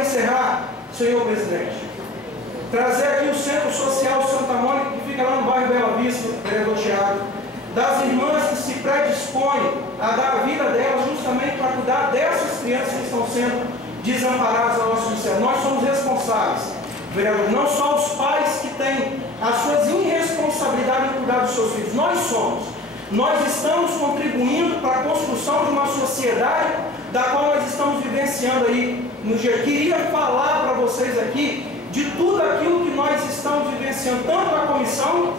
Encerrar, senhor presidente, trazer aqui o Centro Social Santa Mônica, que fica lá no bairro Bela Vista, vereador Thiago, das irmãs que se predispõem a dar a vida delas justamente para cuidar dessas crianças que estão sendo desamparadas na nossa sociedade. Nós somos responsáveis, vereador, não só os pais que têm as suas irresponsabilidades em cuidar dos seus filhos, nós somos. Nós estamos contribuindo para a construção de uma sociedade da qual nós estamos vivenciando aí no dia. Queria falar para vocês aqui de tudo aquilo que nós estamos vivenciando, tanto na comissão,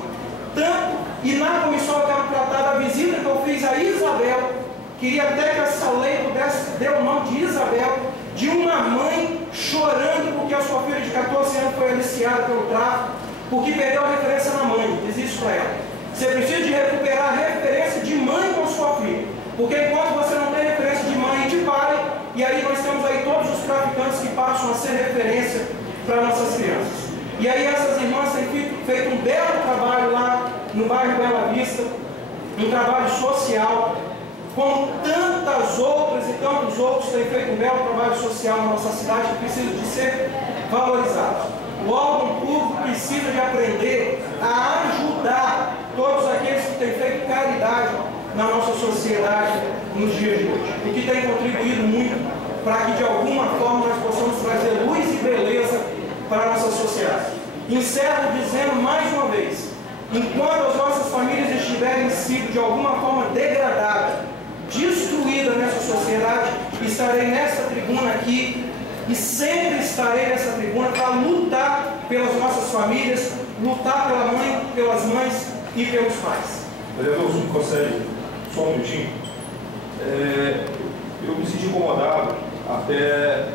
e na comissão eu quero tratar da visita que eu fiz a Isabel. Queria até que essa lei pudesse dar o nome de Isabel, de uma mãe chorando porque a sua filha de 14 anos foi aliciada pelo tráfico, porque perdeu a referência na mãe. Diz isso para ela. Você precisa de recuperar a referência de mãe com a sua filha, porque enquanto você não tem referência de mãe e de pai, e aí nós temos aí todos os traficantes que passam a ser referência para nossas crianças. E aí essas irmãs têm feito um belo trabalho lá no bairro Bela Vista, um trabalho social, como tantas outras e tantos outros têm feito um belo trabalho social na nossa cidade que precisa de ser valorizado. O órgão público precisa de aprender a ajudar todos aqueles que têm feito caridade na nossa sociedade nos dias de hoje e que têm contribuído muito para que de alguma forma nós possamos trazer luz e beleza para a nossa sociedade. Encerro dizendo mais uma vez, enquanto as nossas famílias estiverem sido de alguma forma degradadas, destruídas nessa sociedade, estarei nessa tribuna aqui e sempre estarei nessa tribuna para lutar pelas nossas famílias, lutar pela mãe, pelas mães e pelos pais. Vereador, se consegue só um minutinho? Eu me senti incomodado, até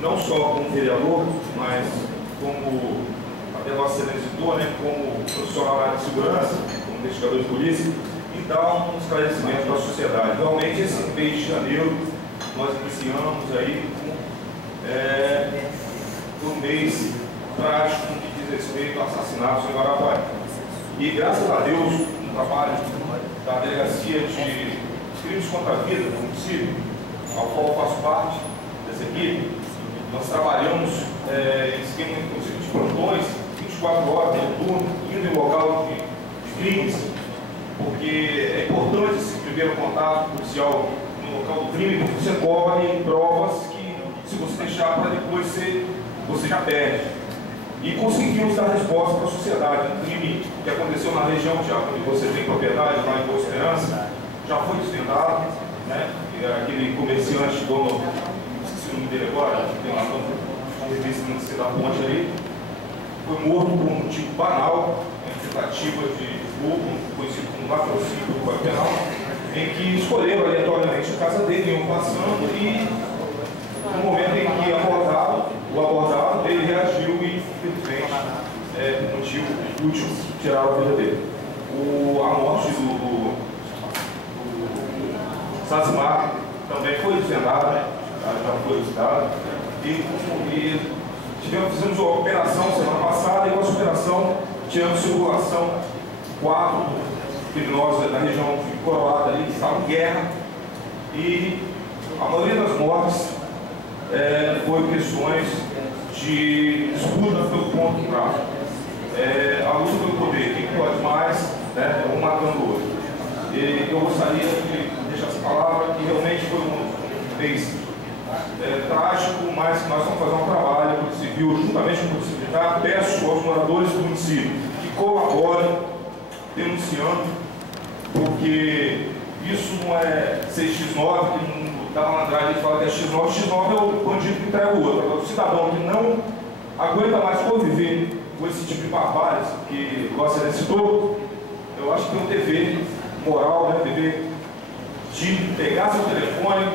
não só como vereador, mas como até Vossa Excelência citou, né, como profissional na área de segurança, como investigador de polícia, e dar um esclarecimento para a sociedade. Realmente, esse mês de janeiro, nós iniciamos aí um mês trágico que diz respeito a assassinatos em Guarapuava. E graças a Deus, no trabalho da Delegacia de Crimes contra a Vida do município, ao qual eu faço parte dessa equipe, nós trabalhamos em esquema inclusive de plantões, 24 horas no turno, indo em local de crimes, porque é importante esse primeiro contato policial no local do crime, porque você corre provas que, se você deixar para depois, você já perde. E conseguimos dar resposta para a sociedade. Um crime que aconteceu na região, Thiago, onde você tem propriedade lá em Boa Esperança, já foi desvendado, né? Aquele comerciante, dono, esqueci o nome dele agora, que tem lá no revista da ponte ali, foi morto por um motivo banal, tentativa de roubo, conhecido como latrocínio do Código Penal, em que escolheram aleatoriamente a casa dele, iam passando e, no momento em que o abordado, ele reagiu e, infelizmente, por motivo útil, tiraram a vida dele. A morte do Sazimar também foi desvendada, já foi visitada, e fizemos uma operação semana passada, e com essa operação tivemos circulação 4 criminosos da região de Coroada ali, que estavam em guerra, e a maioria das mortes foi questões de disputa pelo ponto do tráfico. A luta pelo poder, quem pode mais, né, um matando o outro. E eu gostaria de deixar essa palavra, que realmente foi um mês trágico, mas que nós vamos fazer um trabalho a Polícia Civil, juntamente com a Polícia Militar. Peço aos moradores do município que colaborem denunciando, porque isso não é 6x9, que não dá uma malandragem e fala que é X9. X9 é o bandido que entrega o outro. Agora, o cidadão que não aguenta mais conviver com esse tipo de barbárie que você citou, eu acho que tem um dever moral, né, dever de pegar seu telefone,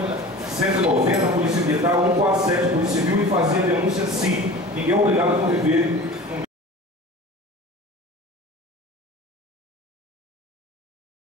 190, Polícia Militar, 147, Polícia Civil, e fazer a denúncia sim. Ninguém é obrigado a conviver